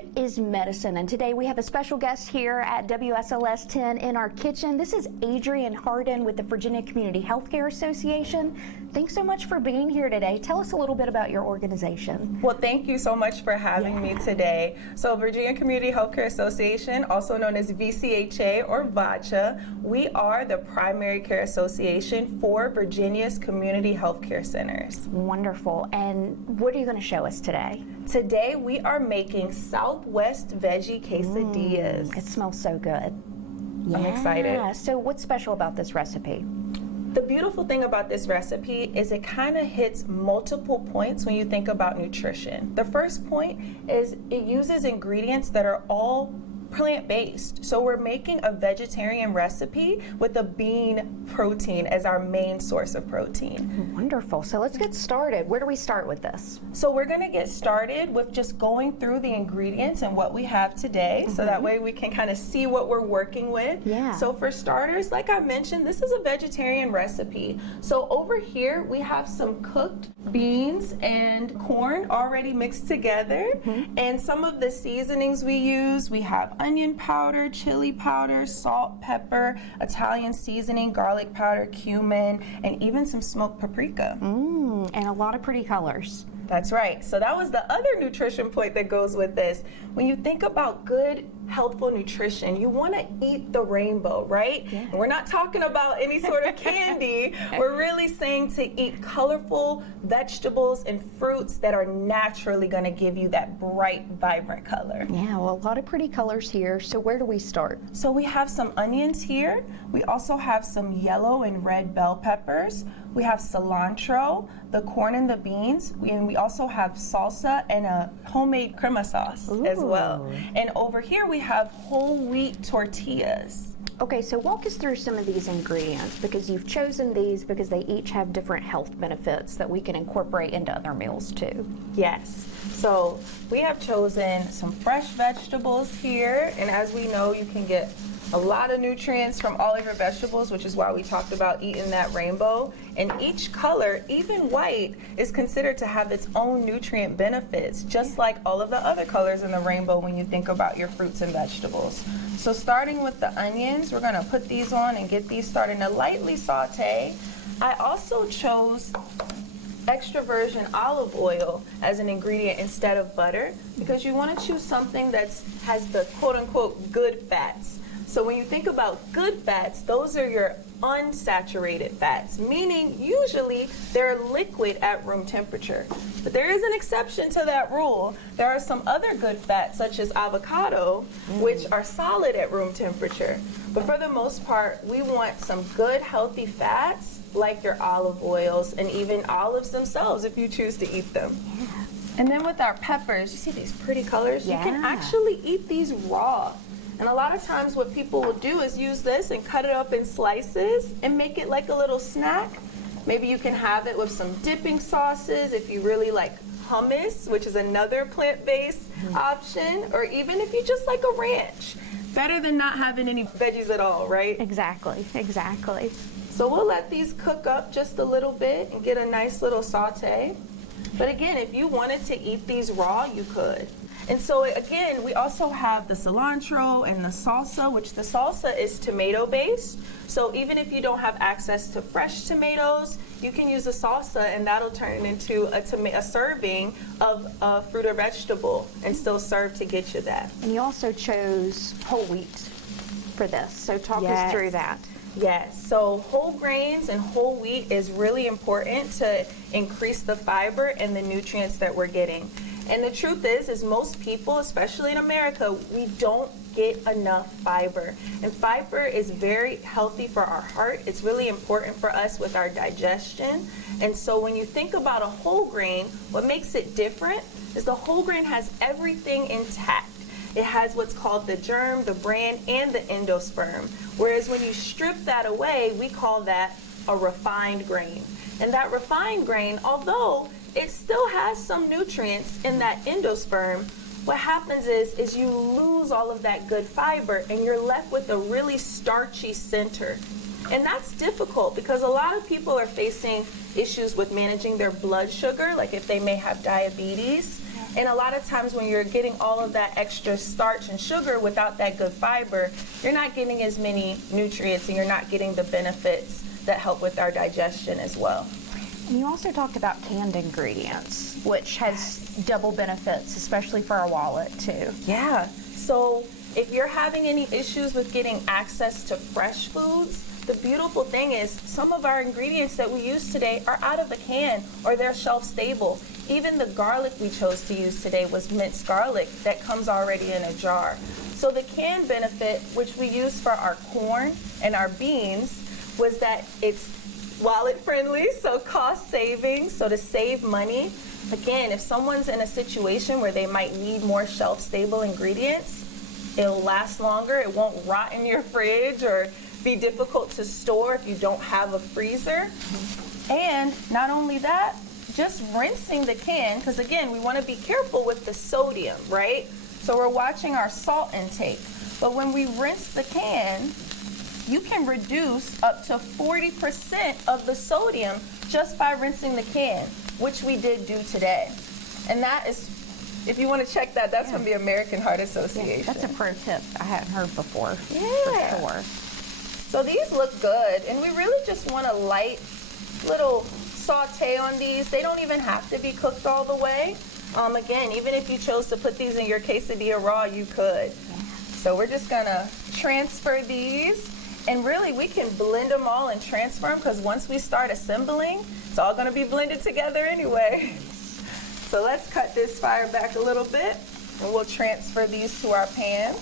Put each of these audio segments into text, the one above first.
Food is medicine, and today we have a special guest here at WSLS 10 in our kitchen. This is Adrienne Hardin with the Virginia Community Healthcare Association. Thanks so much for being here today. Tell us a little bit about your organization. Well, thank you so much for having me today. So Virginia Community Healthcare Association, also known as VCHA or VCHA, we are the primary care association for Virginia's community healthcare centers. Wonderful. And what are you going to show us today? Today we are making Southwest veggie quesadillas. It smells so good. I'm excited. So what's special about this recipe? The beautiful thing about this recipe is it kind of hits multiple points when you think about nutrition. The first point is it uses ingredients that are all plant-based. So we're making a vegetarian recipe with a bean protein as our main source of protein. Wonderful. So let's get started. Where do we start with this? So we're going to get started with just going through the ingredients and what we have today, so that way we can kind of see what we're working with. Yeah. So for starters, like I mentioned, this is a vegetarian recipe. So over here we have some cooked beans and corn already mixed together, and some of the seasonings we use, we have onion powder, chili powder, salt, pepper, Italian seasoning, garlic powder, cumin, and even some smoked paprika. And a lot of pretty colors. That's right. So that was the other nutrition point that goes with this. When you think about good, healthful nutrition, you want to eat the rainbow, right? Yeah. And we're not talking about any sort of candy. We're really saying to eat colorful vegetables and fruits that are naturally going to give you that bright, vibrant color. Yeah, well, a lot of pretty colors here. So where do we start? So we have some onions here. We also have some yellow and red bell peppers. We have cilantro, the corn and the beans, and we also have salsa and a homemade crema sauce as well. And over here we have whole wheat tortillas. Okay, so walk us through some of these ingredients, because you've chosen these because they each have different health benefits that we can incorporate into other meals too. Yes, so we have chosen some fresh vegetables here, and as we know, you can get a lot of nutrients from all of your vegetables, which is why we talked about eating that rainbow. And each color, even white, is considered to have its own nutrient benefits, just like all of the other colors in the rainbow when you think about your fruits and vegetables. So starting with the onions, we're gonna put these on and get these starting to lightly saute. I also chose extra virgin olive oil as an ingredient instead of butter, because you wanna choose something that has the quote-unquote good fats. So when you think about good fats, those are your unsaturated fats, meaning usually they're liquid at room temperature. But there is an exception to that rule. There are some other good fats, such as avocado, which are solid at room temperature. But for the most part, we want some good, healthy fats, like your olive oils and even olives themselves if you choose to eat them. And then with our peppers, you see these pretty colors? You can actually eat these raw. And a lot of times what people will do is use this and cut it up in slices and make it like a little snack. Maybe you can have it with some dipping sauces if you really like hummus, which is another plant-based option, or even if you just like a ranch. Better than not having any veggies at all, right? Exactly, exactly. So we'll let these cook up just a little bit and get a nice little saute. But again, if you wanted to eat these raw, you could. And so again, we also have the cilantro and the salsa, which the salsa is tomato-based. So even if you don't have access to fresh tomatoes, you can use a salsa and that'll turn into a serving of a fruit or vegetable and still serve to get you that. And you also chose whole wheat for this, so talk us through that. Yes, so whole grains and whole wheat is really important to increase the fiber and the nutrients that we're getting. And the truth is most people, especially in America, we don't get enough fiber. And fiber is very healthy for our heart. It's really important for us with our digestion. And so when you think about a whole grain, what makes it different is the whole grain has everything intact. It has what's called the germ, the bran, and the endosperm. Whereas when you strip that away, we call that a refined grain. And that refined grain, although it still has some nutrients in that endosperm, what happens is you lose all of that good fiber and you're left with a really starchy center. And that's difficult because a lot of people are facing issues with managing their blood sugar, like if they may have diabetes. And a lot of times when you're getting all of that extra starch and sugar without that good fiber, you're not getting as many nutrients and you're not getting the benefits that help with our digestion as well. And you also talked about canned ingredients, which has double benefits, especially for our wallet too. Yeah, so if you're having any issues with getting access to fresh foods, the beautiful thing is some of our ingredients that we use today are out of the can or they're shelf stable. Even the garlic we chose to use today was minced garlic that comes already in a jar. So the canned benefit, which we use for our corn and our beans, was that it's wallet friendly, so cost saving, so to save money. Again, if someone's in a situation where they might need more shelf stable ingredients, it'll last longer, it won't rot in your fridge or be difficult to store if you don't have a freezer. And not only that, just rinsing the can, because again, we want to be careful with the sodium, right? So we're watching our salt intake. But when we rinse the can, you can reduce up to 40% of the sodium just by rinsing the can, which we did do today. And that is, if you want to check that, that's from the American Heart Association. That's a pro tip I hadn't heard before. Yeah. For sure. So these look good, and we really just want a light little saute on these. They don't even have to be cooked all the way. Again, even if you chose to put these in your quesadilla raw, you could. So we're just gonna transfer these, and really we can blend them all and transfer them, because once we start assembling, it's all gonna be blended together anyway. So let's cut this fire back a little bit, and we'll transfer these to our pan.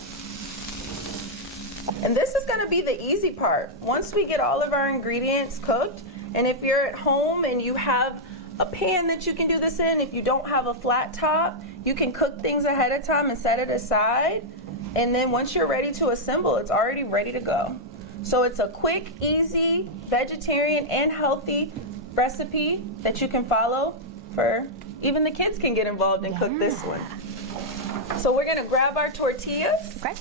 And this is going to be the easy part. Once we get all of our ingredients cooked, and if you're at home and you have a pan that you can do this in, if you don't have a flat top, you can cook things ahead of time and set it aside. And then once you're ready to assemble, it's already ready to go. So it's a quick, easy, vegetarian and healthy recipe that you can follow. For even the kids can get involved and cook this one. So we're going to grab our tortillas. Okay.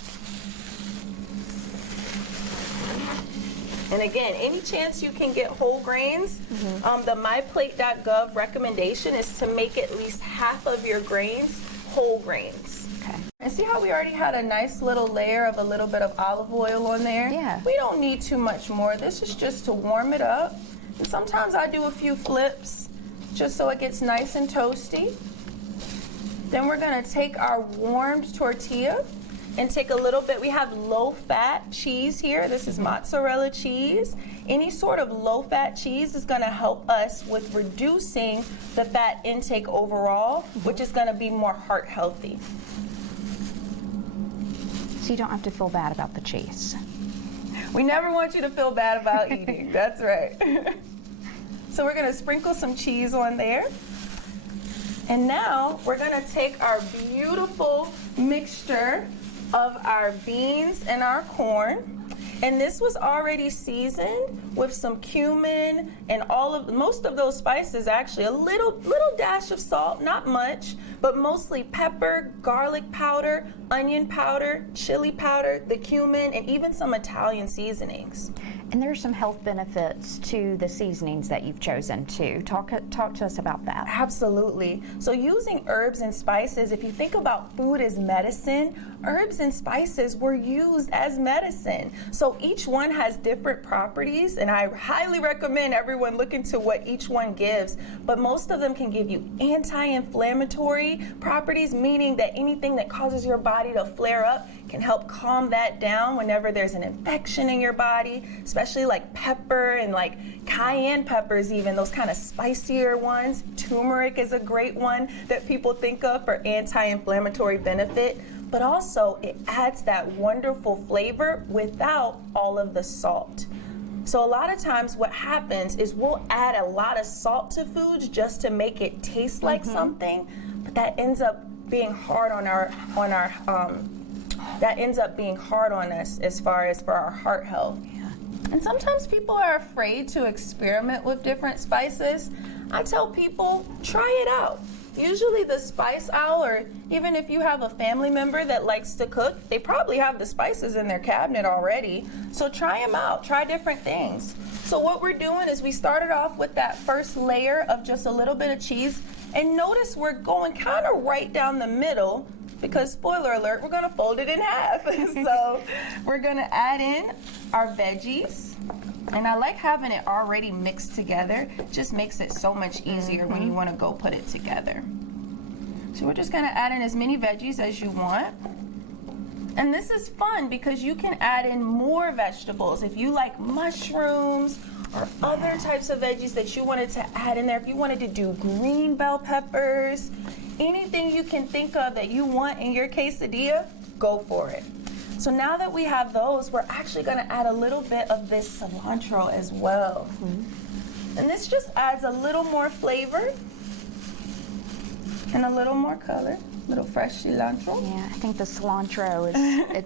And again, any chance you can get whole grains, the myplate.gov recommendation is to make at least half of your grains whole grains. Okay. And see how we already had a nice little layer of a little bit of olive oil on there? Yeah. We don't need too much more. This is just to warm it up. And sometimes I do a few flips just so it gets nice and toasty. Then we're gonna take our warmed tortilla and take a little bit, we have low-fat cheese here. This is mozzarella cheese. Any sort of low-fat cheese is gonna help us with reducing the fat intake overall, which is gonna be more heart healthy. So you don't have to feel bad about the cheese. We never want you to feel bad about eating, that's right. So we're gonna sprinkle some cheese on there. And now we're gonna take our beautiful mixture of our beans and our corn, and this was already seasoned with some cumin and most of those spices, actually a little dash of salt, not much, but mostly pepper, garlic powder, onion powder, chili powder, the cumin, and even some Italian seasonings. And there's some health benefits to the seasonings that you've chosen too. Talk to us about that. Absolutely. So using herbs and spices, if you think about food as medicine, herbs and spices were used as medicine. So each one has different properties, and I highly recommend everyone look into what each one gives. But most of them can give you anti-inflammatory properties, meaning that anything that causes your body to flare up can help calm that down whenever there's an infection in your body, especially like pepper and like cayenne peppers, even those kind of spicier ones. Turmeric is a great one that people think of for anti-inflammatory benefit, but also it adds that wonderful flavor without all of the salt. So a lot of times what happens is we'll add a lot of salt to foods just to make it taste like something, but that ends up being hard on us as far as for our heart health. And sometimes people are afraid to experiment with different spices. I tell people, try it out. usually the spice aisle, or even if you have a family member that likes to cook, they probably have the spices in their cabinet already. So try them out, try different things. So what we're doing is we started off with that first layer of just a little bit of cheese, and notice we're going kind of right down the middle, because spoiler alert, we're gonna fold it in half. So we're gonna add in our veggies. And I like having it already mixed together. It just makes it so much easier when you want to go put it together. So we're just going to add in as many veggies as you want. And this is fun because you can add in more vegetables. If you like mushrooms or other types of veggies that you wanted to add in there, if you wanted to do green bell peppers, anything you can think of that you want in your quesadilla, go for it. So now that we have those, we're actually going to add a little bit of this cilantro as well. And this just adds a little more flavor and a little more color, little fresh cilantro. Yeah, I think the cilantro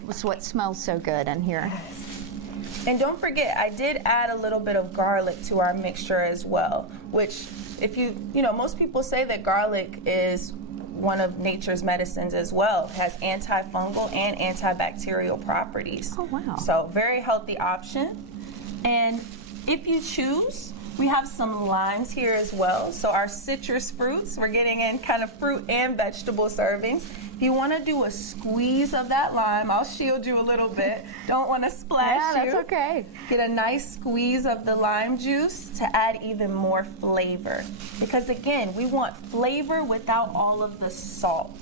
is what smells so good in here. Yes. And don't forget, I did add a little bit of garlic to our mixture as well, which if you know, most people say that garlic is one of nature's medicines as well. It has antifungal and antibacterial properties. Oh, wow. So very healthy option. And if you choose, we have some limes here as well. So our citrus fruits, we're getting in kind of fruit and vegetable servings. If you want to do a squeeze of that lime, I'll shield you a little bit. Don't want to splash you. Yeah, that's okay. Get a nice squeeze of the lime juice to add even more flavor. Because again, we want flavor without all of the salt.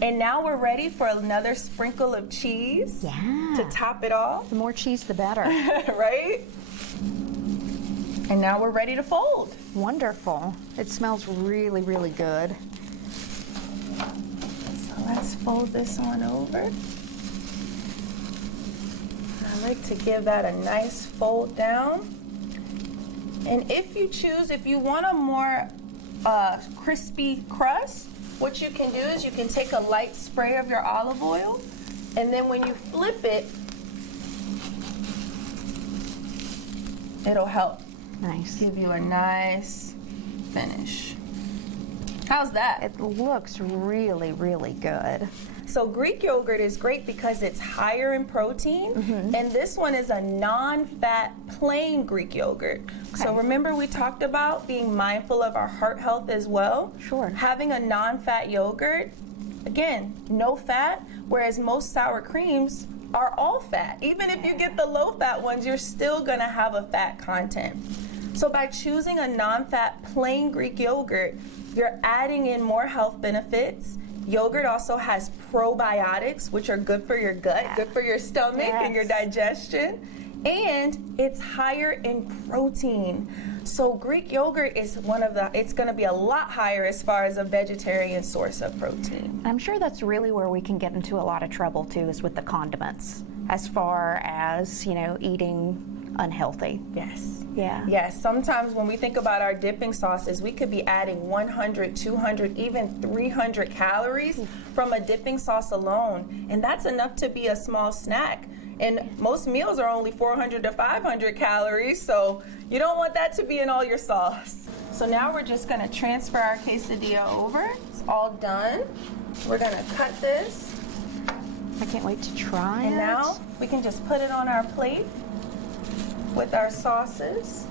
And now we're ready for another sprinkle of cheese to top it off. The more cheese, the better. Right? And now we're ready to fold. Wonderful. It smells really, really good. So let's fold this on over. I like to give that a nice fold down. And if you choose, if you want a more crispy crust, what you can do is you can take a light spray of your olive oil, and then when you flip it, it'll help. Nice. Give you a nice finish. How's that? It looks really, really good. So Greek yogurt is great because it's higher in protein, and this one is a non-fat plain Greek yogurt. Okay. So remember we talked about being mindful of our heart health as well? Sure. Having a non-fat yogurt, again, no fat, whereas most sour creams are all fat. Even if you get the low-fat ones, you're still gonna have a fat content. So by choosing a non-fat plain Greek yogurt, you're adding in more health benefits. Yogurt also has probiotics, which are good for your gut, good for your stomach and your digestion. And it's higher in protein. So Greek yogurt is it's gonna be a lot higher as far as a vegetarian source of protein. I'm sure that's really where we can get into a lot of trouble too, is with the condiments, as far as, you know, eating unhealthy. Yes. Yeah. Yes, sometimes when we think about our dipping sauces, we could be adding 100, 200, even 300 calories from a dipping sauce alone. And that's enough to be a small snack. And most meals are only 400 to 500 calories, so you don't want that to be in all your sauce. So now we're just gonna transfer our quesadilla over. It's all done. We're gonna cut this. I can't wait to try And it. now we can just put it on our plate with our sauces.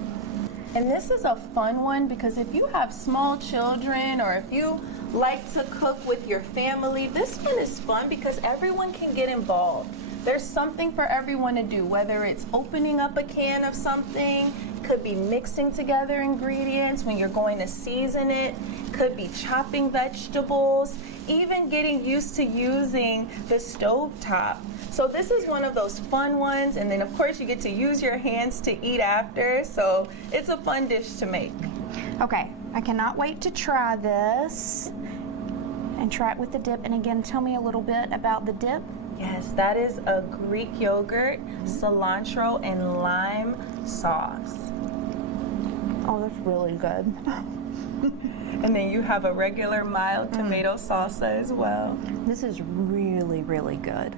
And this is a fun one because if you have small children or if you like to cook with your family, this one is fun because everyone can get involved. There's something for everyone to do, whether it's opening up a can of something, could be mixing together ingredients when you're going to season it, could be chopping vegetables, even getting used to using the stovetop. So this is one of those fun ones, and then of course you get to use your hands to eat after, so it's a fun dish to make. Okay, I cannot wait to try this and try it with the dip. And again, tell me a little bit about the dip. Yes, that is a Greek yogurt, cilantro, and lime sauce. Oh, that's really good. And then you have a regular mild tomato salsa as well. This is really, really good.